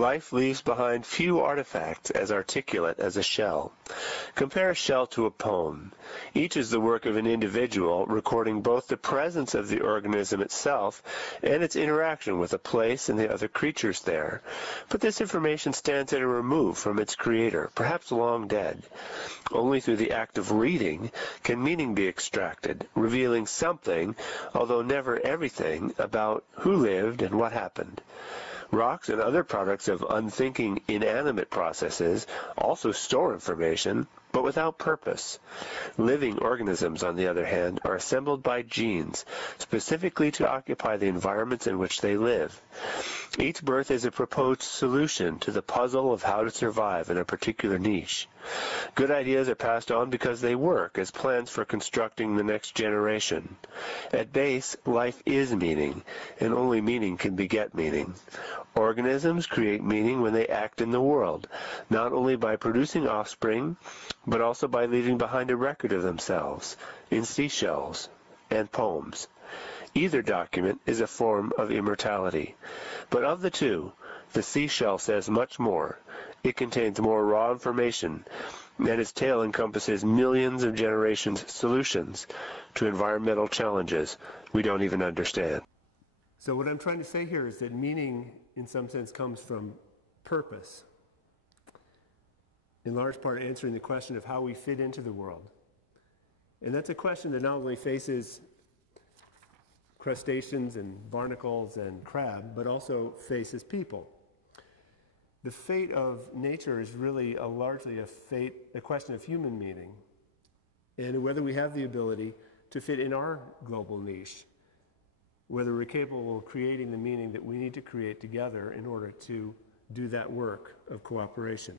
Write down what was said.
Life leaves behind few artifacts as articulate as a shell. Compare a shell to a poem. Each is the work of an individual, recording both the presence of the organism itself and its interaction with a place and the other creatures there. But this information stands at a remove from its creator, perhaps long dead. Only through the act of reading can meaning be extracted, revealing something, although never everything, about who lived and what happened. Rocks and other products of unthinking, inanimate processes also store information, but without purpose. Living organisms, on the other hand, are assembled by genes, specifically to occupy the environments in which they live. Each birth is a proposed solution to the puzzle of how to survive in a particular niche. Good ideas are passed on because they work as plans for constructing the next generation. At base, life is meaning, and only meaning can beget meaning. Organisms create meaning when they act in the world, not only by producing offspring, but also by leaving behind a record of themselves in seashells and poems. Either document is a form of immortality. But of the two, the seashell says much more. It contains more raw information, and its tale encompasses millions of generations' solutions to environmental challenges we don't even understand. So what I'm trying to say here is that meaning, in some sense, comes from purpose. In large part answering the question of how we fit into the world. And that's a question that not only faces crustaceans and barnacles and crab, but also faces people. The fate of nature is really largely a question of human meaning, and whether we have the ability to fit in our global niche, whether we're capable of creating the meaning that we need to create together in order to do that work of cooperation.